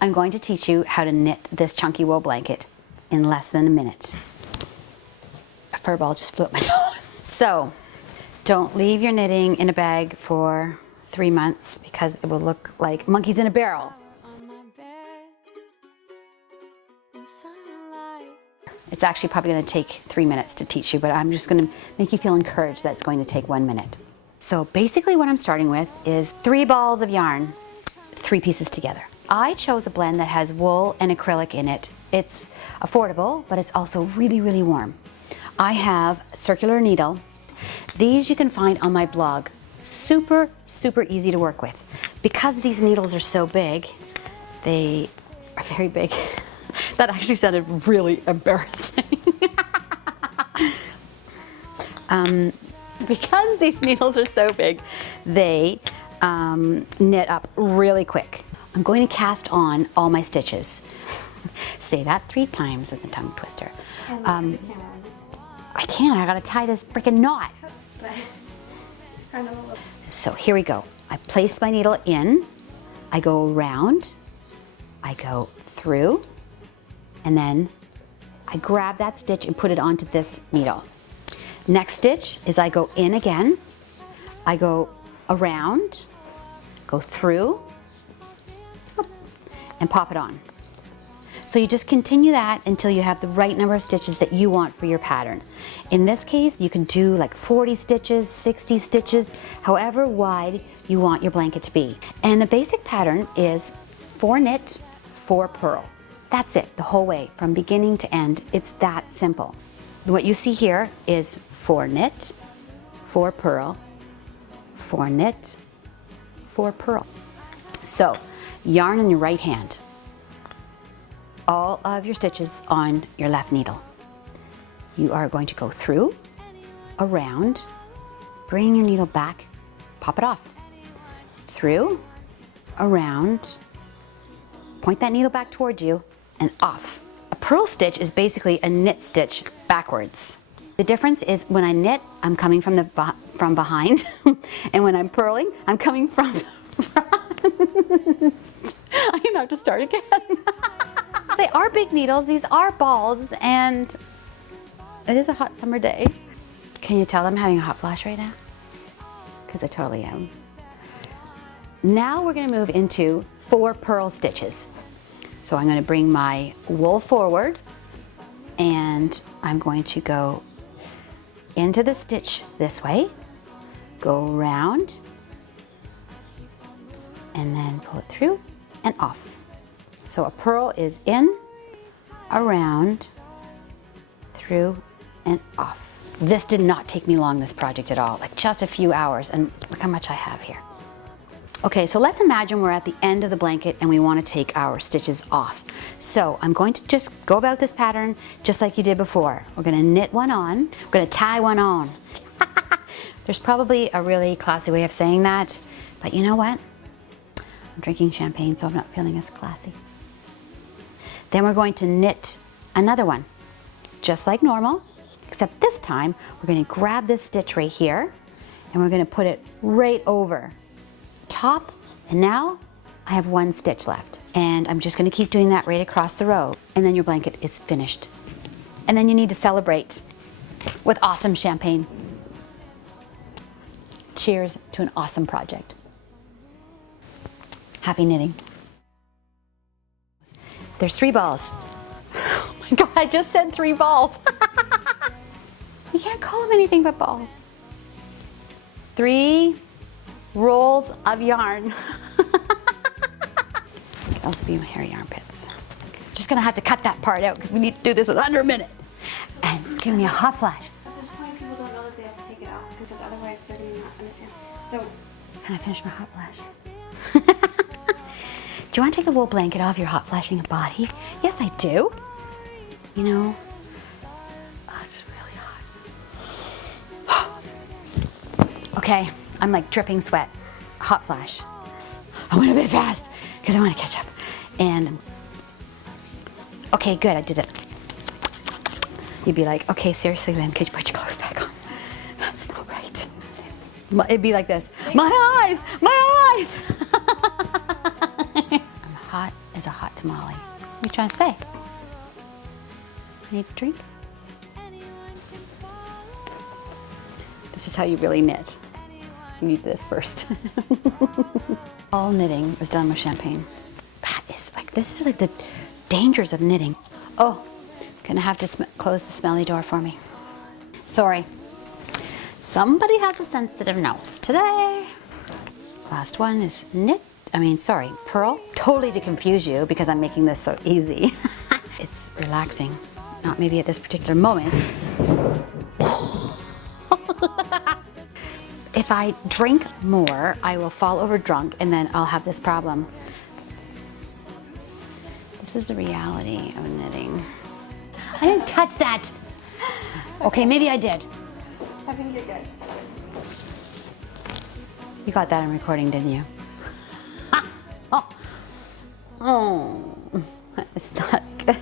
I'm going to teach you how to knit this chunky wool blanket in less than a minute. A fur ball just flew up my nose. So, don't leave your knitting in a bag for 3 months because it will look like monkeys in a barrel. It's actually probably going to take 3 minutes to teach you, but I'm just going to make you feel encouraged that it's going to take 1 minute. So basically what I'm starting with is 3 balls of yarn, 3 pieces together. I chose a blend that has wool and acrylic in it. It's affordable, but it's also really, really warm. I have a circular needle. These you can find on my blog. Super, super easy to work with. Because these needles are so big, they are very big. That actually sounded really embarrassing. Because these needles are so big, they knit up really quick. I'm going to cast on all my stitches. Say that 3 times with the tongue twister. I can't, I gotta tie this freaking knot. So here we go. I place my needle in, I go around, I go through, and then I grab that stitch and put it onto this needle. Next stitch is I go in again, I go around, go through, and pop it on. So you just continue that until you have the right number of stitches that you want for your pattern. In this case, you can do like 40 stitches, 60 stitches, however wide you want your blanket to be. And the basic pattern is 4 knit, 4 purl. That's it, the whole way, from beginning to end. It's that simple. What you see here is 4 knit, 4 purl, 4 knit, 4 purl. So, yarn in your right hand. All of your stitches on your left needle. You are going to go through, around, bring your needle back, pop it off. Through, around, point that needle back towards you, and off. A purl stitch is basically a knit stitch backwards. The difference is when I knit, I'm coming from behind, and when I'm purling, I'm coming from the front. I'm gonna have to start again. They are big needles, these are balls, and it is a hot summer day. Can you tell I'm having a hot flash right now? Because I totally am. Now we're gonna move into 4 purl stitches. So I'm gonna bring my wool forward, and I'm going to go into the stitch this way, go around, and then pull it through and off. So a purl is in, around, through, and off. This did not take me long, this project at all, like just a few hours, and look how much I have here. Okay, so let's imagine we're at the end of the blanket and we want to take our stitches off. So I'm going to just go about this pattern just like you did before. We're going to knit one on, we're going to tie one on. There's probably a really classy way of saying that, but you know what? I'm drinking champagne, so I'm not feeling as classy. Then we're going to knit another one, just like normal, except this time we're going to grab this stitch right here and we're going to put it right over top, and now I have 1 stitch left. And I'm just going to keep doing that right across the row, and then your blanket is finished. And then you need to celebrate with awesome champagne. Cheers to an awesome project. Happy knitting. There's 3 balls. Oh my God, I just said 3 balls. You can't call them anything but balls. 3 rolls of yarn. Could also be my hairy armpits. Just gonna have to cut that part out because we need to do this in under a minute. And it's giving me a hot flash. At this point, people don't know that they have to take it off because otherwise they're gonna not understand. So, can I finish my hot flash? Do you want to take the wool blanket off your hot flashing body? Yes, I do. You know, oh, it's really hot. Okay, I'm like dripping sweat. Hot flash. I went a bit fast because I want to catch up. And, okay, good, I did it. You'd be like, okay, seriously, Lynn, could you put your clothes back on? That's not right. It'd be like this. My eyes! My eyes! I'm hot as a hot tamale. What are you trying to say? I need a drink? This is how you really knit. You need this first. All knitting is done with champagne. That is like, this is like the dangers of knitting. Oh, gonna have to close the smelly door for me. Sorry. Somebody has a sensitive nose today. Last one is pearl. Totally to confuse you because I'm making this so easy. It's relaxing. Not maybe at this particular moment. If I drink more, I will fall over drunk and then I'll have this problem. This is the reality of knitting. I didn't touch that. Okay, maybe I did. I think you're good. You got that on recording, didn't you? Oh, it's not good.